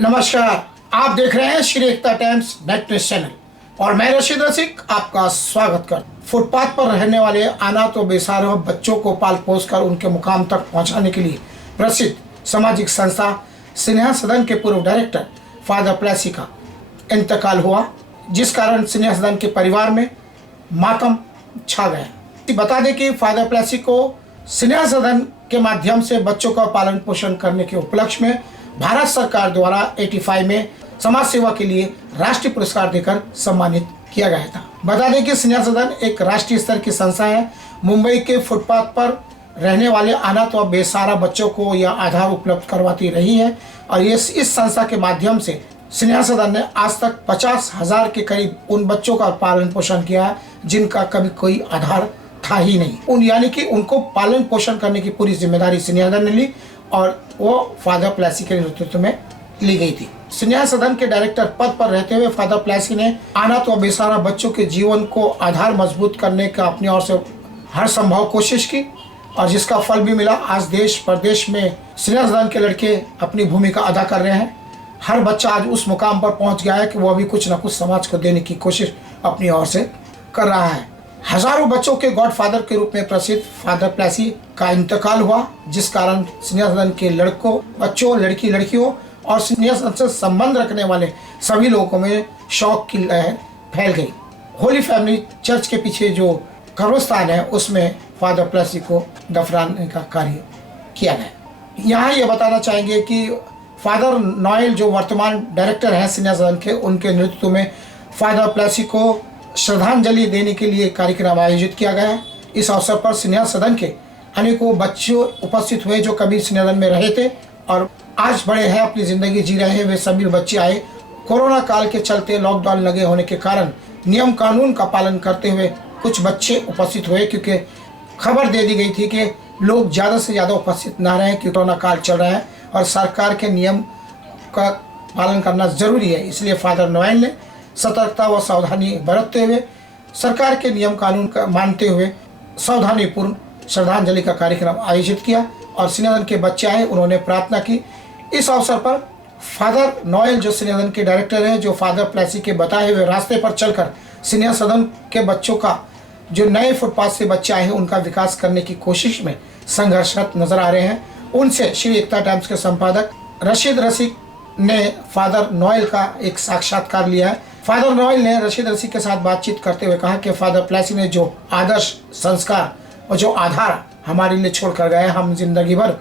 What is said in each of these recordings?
नमस्कार। आप देख रहे हैं श्री एकता टाइम्स नेट न्यूज चैनल और मैं रशीद रसिक आपका स्वागत कर। फुटपाथ पर रहने वाले अनाथ व बेसहारा बच्चों को पाल पोस कर उनके मुकाम तक पहुंचाने के लिए प्रसिद्ध सामाजिक संस्था स्नेहा सदन के पूर्व डायरेक्टर फादर प्लेसी का इंतकाल हुआ, जिस कारण स्नेहा सदन के परिवार में मातम छा गया। बता दें कि फादर प्लेसी को स्नेहा सदन के माध्यम से बच्चों का पालन पोषण करने के उपलक्ष्य में भारत सरकार द्वारा 85 में समाज सेवा के लिए राष्ट्रीय पुरस्कार देकर सम्मानित किया गया था। बता दें कि स्नेहा सदन एक राष्ट्रीय स्तर की संस्था है। मुंबई के फुटपाथ पर रहने वाले अनाथ व बेसहारा बच्चों को यह आधार उपलब्ध करवाती रही है और इस संस्था के माध्यम से स्नेहा सदन ने आज तक 50,000 के करीब उन बच्चों का पालन पोषण किया है जिनका कभी कोई आधार था ही नहीं। यानी कि उनको पालन पोषण करने की पूरी जिम्मेदारी स्नेहा सदन ने ली और वो फादर प्लेसी के नेतृत्व में ली गई थी। स्नेहा सदन के डायरेक्टर पद पर रहते हुए फादर प्लेसी ने अनाथ व बेसहारा बच्चों के जीवन को आधार मजबूत करने का अपनी ओर से हर संभव कोशिश की और जिसका फल भी मिला। आज देश प्रदेश में स्नेहा सदन के लड़के अपनी भूमिका अदा कर रहे हैं। हर बच्चा आज उस मुकाम पर पहुंच गया है कि वो अभी कुछ न कुछ समाज को देने की कोशिश अपनी ओर से कर रहा है। हजारों बच्चों के गॉडफादर के रूप में प्रसिद्ध फादर प्लेसी का इंतकाल हुआ, जिस कारण स्नेहा सदन के लड़कों, बच्चों, लड़कियों और स्नेहा सदन से संबंध रखने वाले सभी लोगों में शौक की लहर फैल गई। होली फैमिली चर्च के पीछे जो कब्रिस्तान है उसमें फादर प्लेसी को दफनाने का कार्य किया गया। यहाँ ये बताना चाहेंगे कि फादर नोएल जो वर्तमान डायरेक्टर हैं स्नेहा सदन के, उनके नेतृत्व में फादर प्लेसी को श्रद्धांजलि देने के लिए कार्यक्रम आयोजित किया गया है। इस अवसर पर स्नेहा सदन के अनेकों बच्चे उपस्थित हुए जो कभी स्नेहा सदन में रहे थे और आज बड़े हैं, अपनी ज़िंदगी जी रहे हैं। वे सभी बच्चे आए। कोरोना काल के चलते लॉकडाउन लगे होने के कारण नियम कानून का पालन करते हुए कुछ बच्चे उपस्थित हुए, क्योंकि खबर दे दी गई थी कि लोग ज़्यादा से ज़्यादा उपस्थित ना रहें क्योंकि कोरोना काल चल रहा है और सरकार के नियम का पालन करना ज़रूरी है। इसलिए फादर नोएल ने सतर्कता व सावधानी बरतते हुए सरकार के नियम कानून का मानते हुए सावधानीपूर्ण श्रद्धांजलि का कार्यक्रम आयोजित किया और स्नेहा सदन के बच्चे आए, उन्होंने प्रार्थना की। इस अवसर पर फादर नोएल जो स्नेहा सदन के डायरेक्टर हैं, जो फादर प्लेसी के बताए हुए रास्ते पर चलकर स्नेहा सदन के बच्चों का, जो नए फुटपाथ से बच्चे आए हैं, उनका विकास करने की कोशिश में संघर्षरत नजर आ रहे हैं। उनसे श्री एकता टाइम्स के संपादक रशीद रसिक ने फादर नोएल का एक साक्षात्कार लिया है। फादर नोएल ने रशीद रसिक के साथ बातचीत करते हुए कहा कि फादर प्लेसी ने जो आदर्श, संस्कार और जो आधार हमारे लिए छोड़ कर गए, हम जिंदगी भर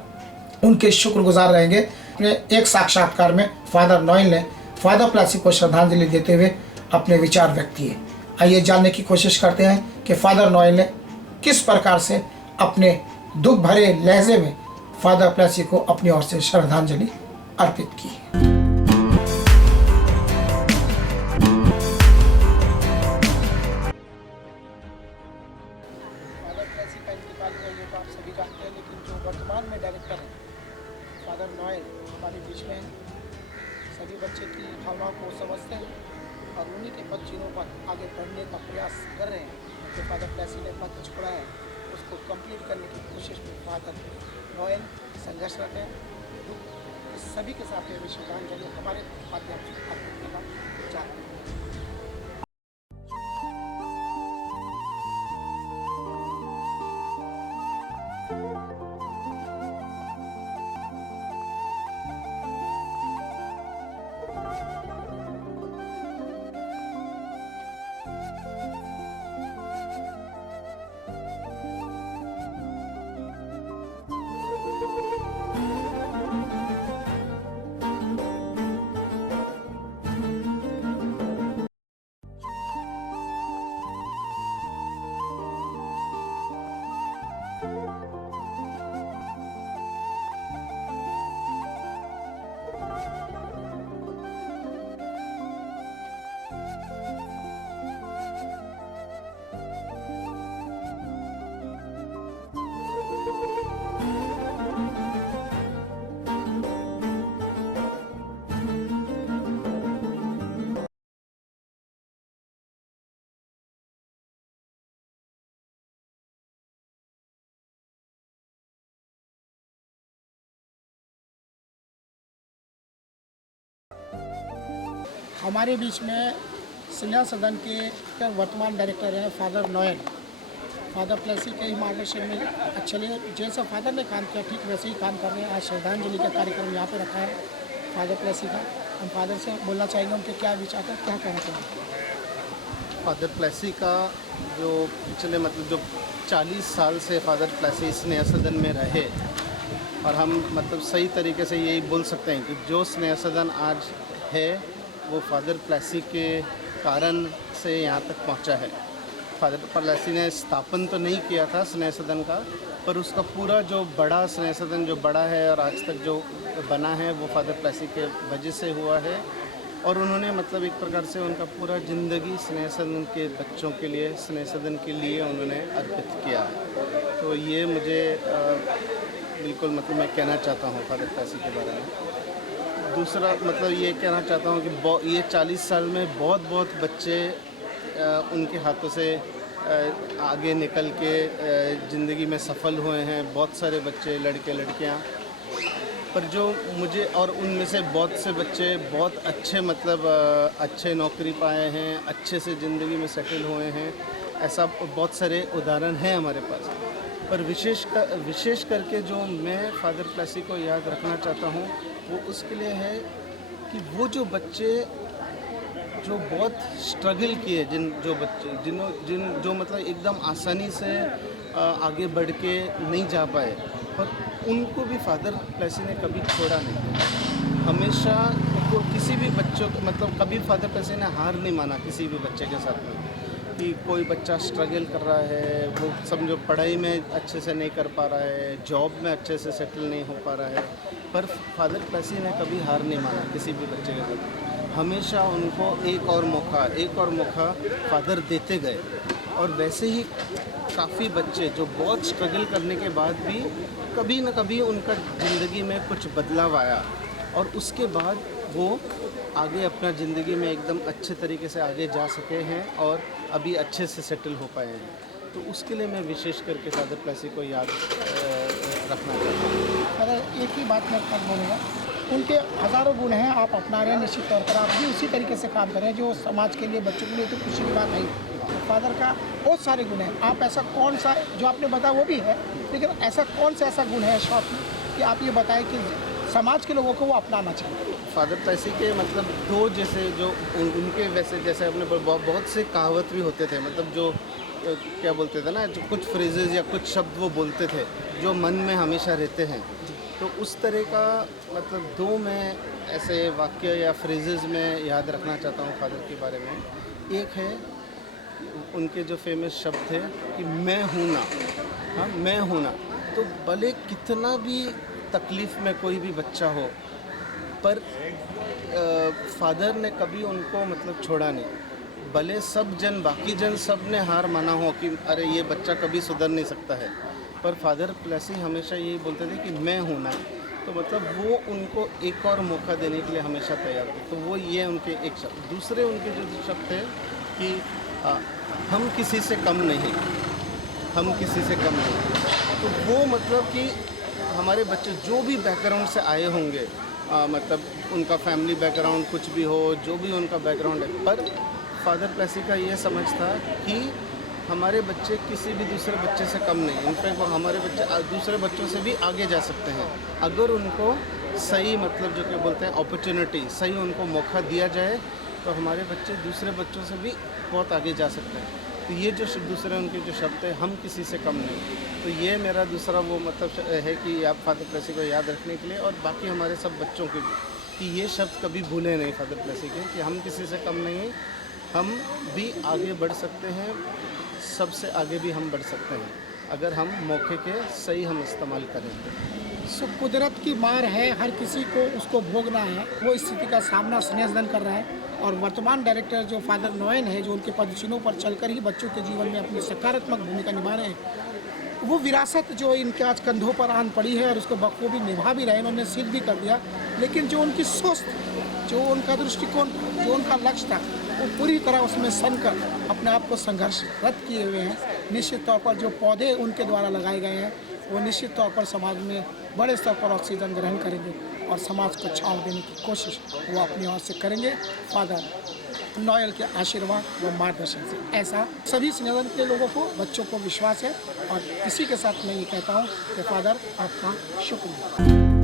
उनके शुक्रगुजार रहेंगे। अपने एक साक्षात्कार में फादर नोएल ने फादर प्लेसी को श्रद्धांजलि देते हुए अपने विचार व्यक्त किए। आइए जानने की कोशिश करते हैं कि फादर नोएल ने किस प्रकार से अपने दुख भरे लहजे में फादर प्लेसी को अपनी ओर से श्रद्धांजलि अर्पित की। आप सभी जानते हैं, लेकिन जो वर्तमान में डायरेक्टर हैं फादर नोएल हमारे बीच में हैं। सभी बच्चे की भावनाओं को समझते हैं और उन्हीं के पद चिन्हों पर आगे बढ़ने का प्रयास कर रहे हैं। जो फादर प्लेसी ने पद छोड़ा है उसको कंप्लीट करने की कोशिश में फादर नोएल संघर्षरत है। इस सभी के साथ ये श्रद्धांजलि हमारे माध्यम से अर्पित करना चाह रहे हैं। हमारे बीच में स्नेह सदन के वर्तमान डायरेक्टर हैं फादर नोएल। फादर प्लेसी के ही मार्गदर्शन में एक्चुअली जैसा फादर ने काम किया ठीक वैसे ही काम कर रहे हैं। आज श्रद्धांजलि का कार्यक्रम यहाँ पे रखा है फादर प्लेसी का। हम फादर से बोलना चाहेंगे उनके क्या विचार है, क्या कहना चाहेंगे। फादर प्लेसी का जो पिछले मतलब जो 40 साल से फादर प्लेसी स्नेह सदन में रहे, और हम मतलब सही तरीके से यही बोल सकते हैं कि जो स्नेह सदन आज है वो फादर प्लेसी के कारण से यहाँ तक पहुँचा है। फादर प्लेसी ने स्थापन तो नहीं किया था स्नेह सदन का, पर उसका पूरा जो बड़ा स्नेह सदन जो बड़ा है और आज तक जो बना है वो फादर प्लेसी के वजह से हुआ है। और उन्होंने मतलब एक प्रकार से उनका पूरा ज़िंदगी स्नेह सदन के बच्चों के लिए, स्नेह सदन के लिए उन्होंने अर्पित किया है। तो ये मुझे बिल्कुल मतलब मैं कहना चाहता हूँ फादर प्लेसी के बारे में। दूसरा मतलब ये कहना चाहता हूँ कि ये 40 साल में बहुत बच्चे उनके हाथों से आगे निकल के ज़िंदगी में सफल हुए हैं। बहुत सारे बच्चे, लड़के लड़कियाँ, पर जो मुझे और उनमें से बहुत से बच्चे बहुत अच्छे मतलब अच्छे नौकरी पाए हैं, अच्छे से ज़िंदगी में सेटल हुए हैं। ऐसा बहुत सारे उदाहरण हैं हमारे पास। पर विशेष करके जो मैं फादर प्लेसी को याद रखना चाहता हूँ वो उसके लिए है कि वो जो बच्चे जो बहुत स्ट्रगल किए, जो मतलब एकदम आसानी से आगे बढ़ के नहीं जा पाए, पर उनको भी फादर प्लेसी ने कभी छोड़ा नहीं। हमेशा को किसी भी बच्चों को मतलब कभी फादर प्लेसी ने हार नहीं माना किसी भी बच्चे के साथ में। कि कोई बच्चा स्ट्रगल कर रहा है, वो समझो पढ़ाई में अच्छे से नहीं कर पा रहा है, जॉब में अच्छे से सेटल नहीं हो पा रहा है, पर फादर प्लेसी ने कभी हार नहीं माना किसी भी बच्चे के साथ। हमेशा उनको एक और मौका फादर देते गए। और वैसे ही काफ़ी बच्चे जो बहुत स्ट्रगल करने के बाद भी कभी न कभी उनका ज़िंदगी में कुछ बदलाव आया, और उसके बाद वो आगे अपना ज़िंदगी में एकदम अच्छे तरीके से आगे जा सके हैं और अभी अच्छे से सेटल हो पाए हैं। तो उसके लिए मैं विशेष करके फादर प्लेसी को याद रखना चाहता हूँ। अगर एक ही बात मैं कर बोलूँगा, उनके हज़ारों गुण हैं, आप अपना रहे हैं, निश्चित तौर पर आप भी उसी तरीके से काम कर रहे हैं जो समाज के लिए, बच्चों के लिए तो खुशी की बात है। फादर का बहुत सारे गुण हैं, आप ऐसा कौन सा जो आपने बताया वो भी है, लेकिन ऐसा कौन सा ऐसा गुण है शॉर्ट में कि आप ये बताएं कि समाज के लोगों को वो अपनाना चाहिए। फादर प्लेसी के मतलब दो जैसे जो उनके वैसे जैसे अपने बहुत से कहावत भी होते थे, मतलब जो क्या बोलते थे ना, जो कुछ फ्रेजेस या कुछ शब्द वो बोलते थे जो मन में हमेशा रहते हैं। तो उस तरह का मतलब दो मैं ऐसे वाक्य या फ्रेजेस में याद रखना चाहता हूँ फादर के बारे में। एक है उनके जो फेमस शब्द थे कि मैं हूँ ना, हाँ मैं हूँ ना। तो भले कितना भी तकलीफ़ में कोई भी बच्चा हो, पर फादर ने कभी उनको मतलब छोड़ा नहीं। भले बाकी जन सब ने हार माना हो कि अरे ये बच्चा कभी सुधर नहीं सकता है, पर फादर प्लेसी हमेशा यही बोलते थे कि मैं हूँ ना। तो मतलब वो उनको एक और मौका देने के लिए हमेशा तैयार थे। तो वो ये उनके एक शब्द। दूसरे उनके जो शब्द थे कि हम किसी से कम नहीं, हम किसी से कम नहीं। तो वो मतलब कि हमारे बच्चे जो भी बैकग्राउंड से आए होंगे, मतलब उनका फैमिली बैकग्राउंड कुछ भी हो, जो भी उनका बैकग्राउंड है, पर फादर प्लेसी का ये समझ था कि हमारे बच्चे किसी भी दूसरे बच्चे से कम नहीं। इनफैक्ट वो हमारे बच्चे दूसरे बच्चों से भी आगे जा सकते हैं अगर उनको सही मतलब जो क्या बोलते हैं अपॉर्चुनिटी, सही उनको मौका दिया जाए, तो हमारे बच्चे दूसरे बच्चों से भी बहुत आगे जा सकते हैं। तो ये जो दूसरे उनके जो शब्द है, हम किसी से कम नहीं, तो ये मेरा दूसरा वो मतलब है कि आप फादर प्लेसी को याद रखने के लिए और बाकी हमारे सब बच्चों के भी, कि ये शब्द कभी भूले नहीं फादर प्लेसी के, कि हम किसी से कम नहीं, हम भी आगे बढ़ सकते हैं, सबसे आगे भी हम बढ़ सकते हैं अगर हम मौके के सही हम इस्तेमाल करें। सो कुदरत की मार है, हर किसी को उसको भोगना है। वो स्थिति का सामना स्नेह सदन कर रहा है, और वर्तमान डायरेक्टर जो फादर नोएन है, जो उनके पदचिन्हों पर चलकर ही बच्चों के जीवन में अपनी सकारात्मक भूमिका निभा रहे हैं, वो विरासत जो इनके आज कंधों पर आन पड़ी है और उसको बखूबी निभा भी रहे हैं, उन्होंने सिद्ध भी कर दिया। लेकिन जो उनकी सोच, जो उनका दृष्टिकोण, जो उनका लक्ष्य था, वो पूरी तरह उसमें सनकर अपने आप को संघर्षरत किए हुए हैं। निश्चित तौर पर जो पौधे उनके द्वारा लगाए गए हैं वो निश्चित तौर पर समाज में बड़े स्तर पर ऑक्सीजन ग्रहण करेंगे। और समाज को छांव देने की कोशिश वो अपनी ओर से करेंगे फादर नोएल के आशीर्वाद व मार्गदर्शन से। ऐसा सभी स्नेहधन के लोगों को, बच्चों को विश्वास है और इसी के साथ मैं ये कहता हूँ कि फादर आपका शुक्रिया।